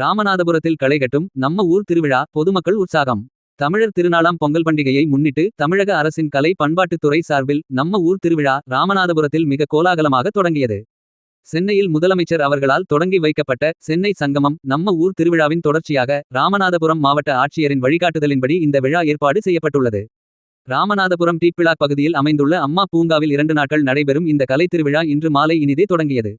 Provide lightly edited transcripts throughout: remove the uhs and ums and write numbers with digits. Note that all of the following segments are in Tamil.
ராமநாதபுரத்தில் களைகட்டும் நம்ம ஊர் திருவிழா, பொதுமக்கள் உற்சாகம். தமிழர் திருநாளாம் பொங்கல் பண்டிகையை முன்னிட்டு தமிழக அரசின் கலை பண்பாட்டுத்துறை சார்பில் நம்ம ஊர் திருவிழா ராமநாதபுரத்தில் மிக கோலாகலமாக தொடங்கியது. சென்னையில் முதலமைச்சர் அவர்களால் தொடங்கி வைக்கப்பட்ட சென்னை சங்கமம் நம்ம ஊர் திருவிழாவின் தொடர்ச்சியாக ராமநாதபுரம் மாவட்ட ஆட்சியரின் வழிகாட்டுதலின்படி இந்த விழா ஏற்பாடு செய்யப்பட்டுள்ளது. ராமநாதபுரம் டீப்பிளாக் பகுதியில் அமைந்துள்ள அம்மா பூங்காவில் 2 நாட்கள் நடைபெறும் இந்த கலை திருவிழா இன்று மாலை இனிதே தொடங்கியது.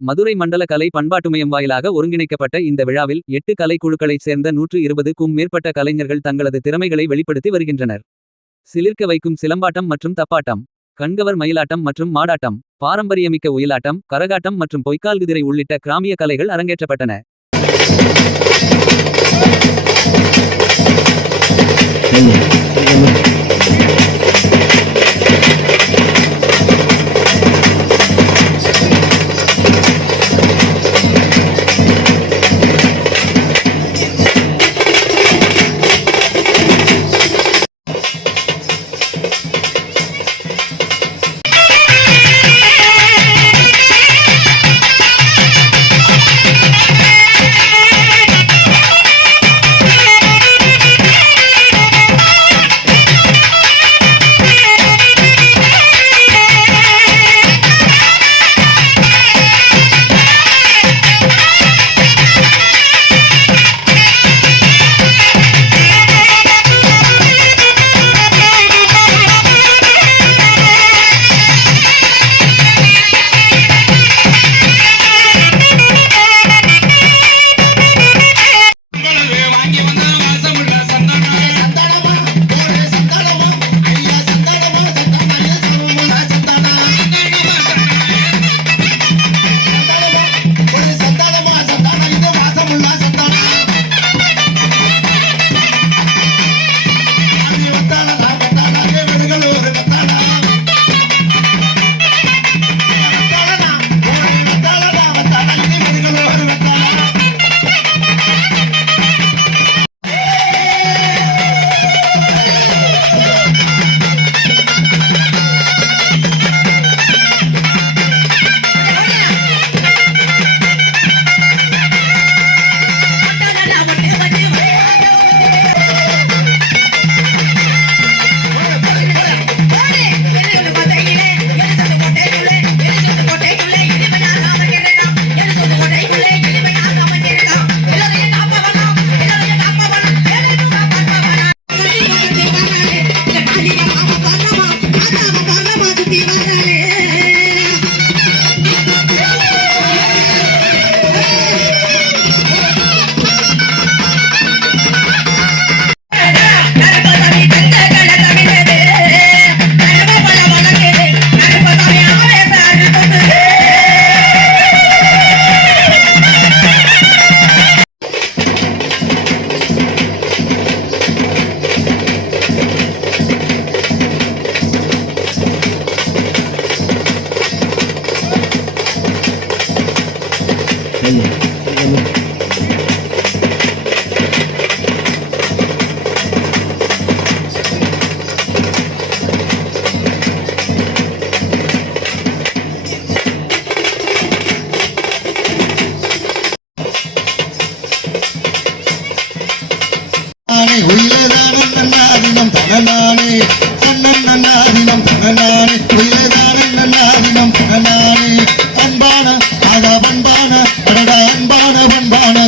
மதுரை மண்டல கலை பண்பாட்டுமையம் வாயிலாக ஒருங்கிணைக்கப்பட்ட இந்த விழாவில் 8 கலை குழுக்களைச் சேர்ந்த 120க்கும் மேற்பட்ட கலைஞர்கள் தங்களது திறமைகளை வெளிப்படுத்தி வருகின்றனர். சிலிர்க்க வைக்கும் சிலம்பாட்டம் மற்றும் தப்பாட்டம், கண்கவர் மயிலாட்டம் மற்றும் மாடாட்டம், பாரம்பரியமிக்க ஒயிலாட்டம், கரகாட்டம் மற்றும் பொய்க்கால்குதிரை உள்ளிட்ட கிராமிய கலைகள் அரங்கேற்றப்பட்டன.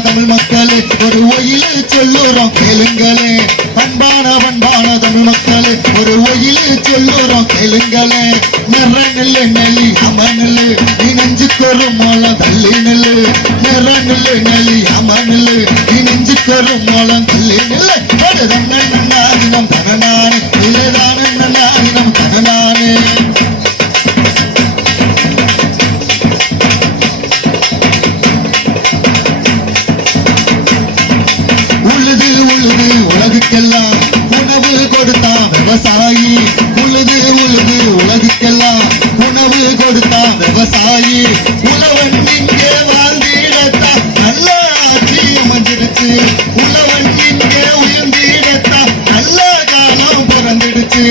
தமிழ் மக்களே ஒரு ஒயில சொல்லுறோம் கேளுங்களே. அன்பான பண்பான தமிழ் மக்களே ஒரு ஒயில சொல்லுறோம் கேளுங்களே. நிற நெல்லு நெல்லி அம நெல்லு நீ நெஞ்சுக்கொரு மோளம் தள்ளி நெல்லு. நிற நெல்லு நெல்லி அம நெல்லு நீ நெஞ்சுக்கொரு மோளம் தள்ளி நெல்லு. நன்னாதினம் தனநானே இல்லதான நன்னாதினம் தனநானே. உலகுக்கெல்லாம் உணவு கொடுத்தான் விவசாயி. உழுது உழுது உலகுக்கெல்லாம் உணவு கொடுத்தான் விவசாயி. உழவன் இங்கே வாழ்ந்திடத்தான் நல்ல ஆட்சி அமைஞ்சிருச்சு. உழவன் இங்கே உயர்ந்திடத்தான் நல்ல காலம் பிறந்திடுச்சு.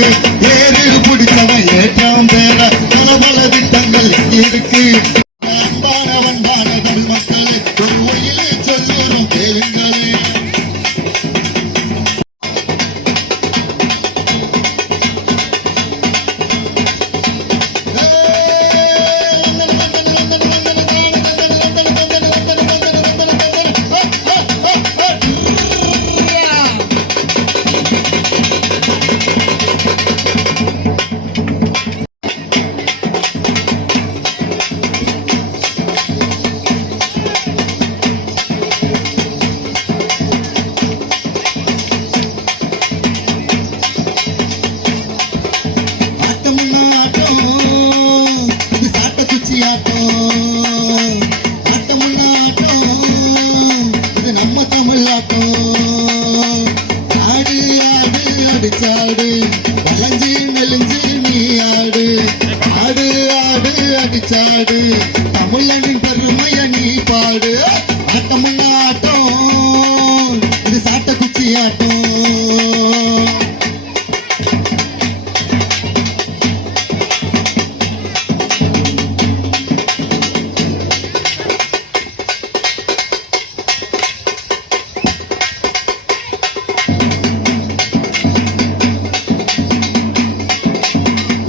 ஏறு பிடிச்சவன் ஏற்றம் பேர பல பல திட்டங்கள் இருக்கு. அன்பான தமிழ் மக்களே ஒரு ஒயிலே சொல்லுறோம். வச்சாடு தமிழனின் பெருமைய நீ பாடு ஆட்டமுன்னா ஆட்டம் இது சாட்ட குச்சி ஆட்டம்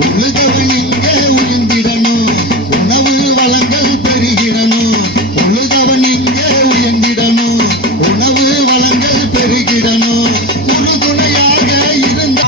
உழுதவன் இங்கே உயர்ந்திடணும் உணவு வளங்கள் பெருகிடணும் உழுதவன் இங்கே உயர்ந்திடணும் உணவு வளங்கள் பெருகிடணும் உறுதுணையாக இருந்த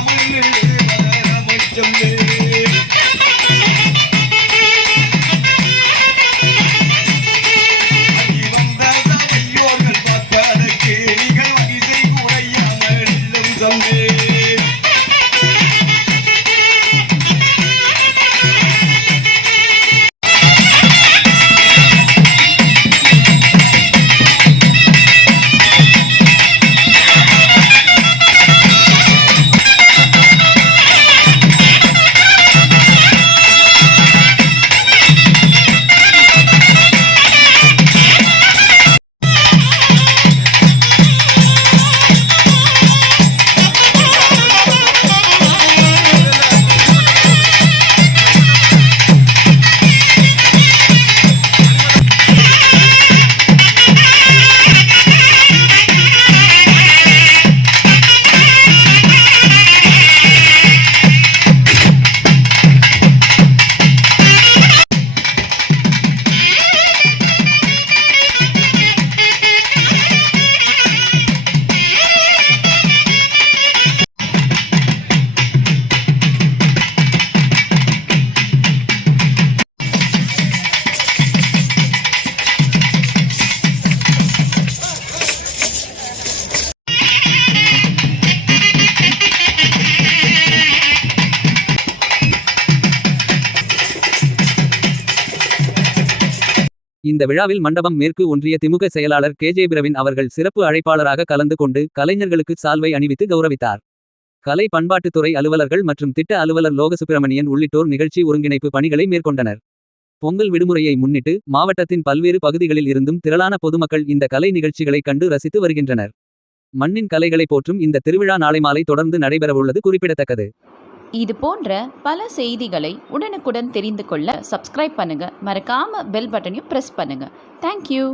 இந்த விழாவில் மண்டபம் மேற்கு ஒன்றிய திமுக செயலாளர் கேஜே பிரவின் அவர்கள் சிறப்பு அழைப்பாளராக கலந்து கொண்டு கலைஞர்களுக்கு சால்வை அணிவித்து கௌரவித்தார். கலை பண்பாட்டுத்துறை அலுவலர்கள் மற்றும் திட்ட அலுவலர் லோகசுப்பிரமணியன் உள்ளிட்டோர் நிகழ்ச்சி ஒருங்கிணைப்பு பணிகளை மேற்கொண்டனர். பொங்கல் விடுமுறையை முன்னிட்டு மாவட்டத்தின் பல்வேறு பகுதிகளில் இருந்தும் திரளான பொதுமக்கள் இந்த கலை நிகழ்ச்சிகளை கண்டு ரசித்து வருகின்றனர். மண்ணின் கலைகளை போற்றும் இந்த திருவிழா நாளை மாலை தொடர்ந்து நடைபெறவுள்ளது குறிப்பிடத்தக்கது. இது போன்ற பல செய்திகளை உடனுக்குடன் தெரிந்து கொள்ள சப்ஸ்கிரைப் பண்ணுங்க. மறக்காம பெல் பட்டனையும் பிரஸ் பண்ணுங்க. தேங்க்யூ.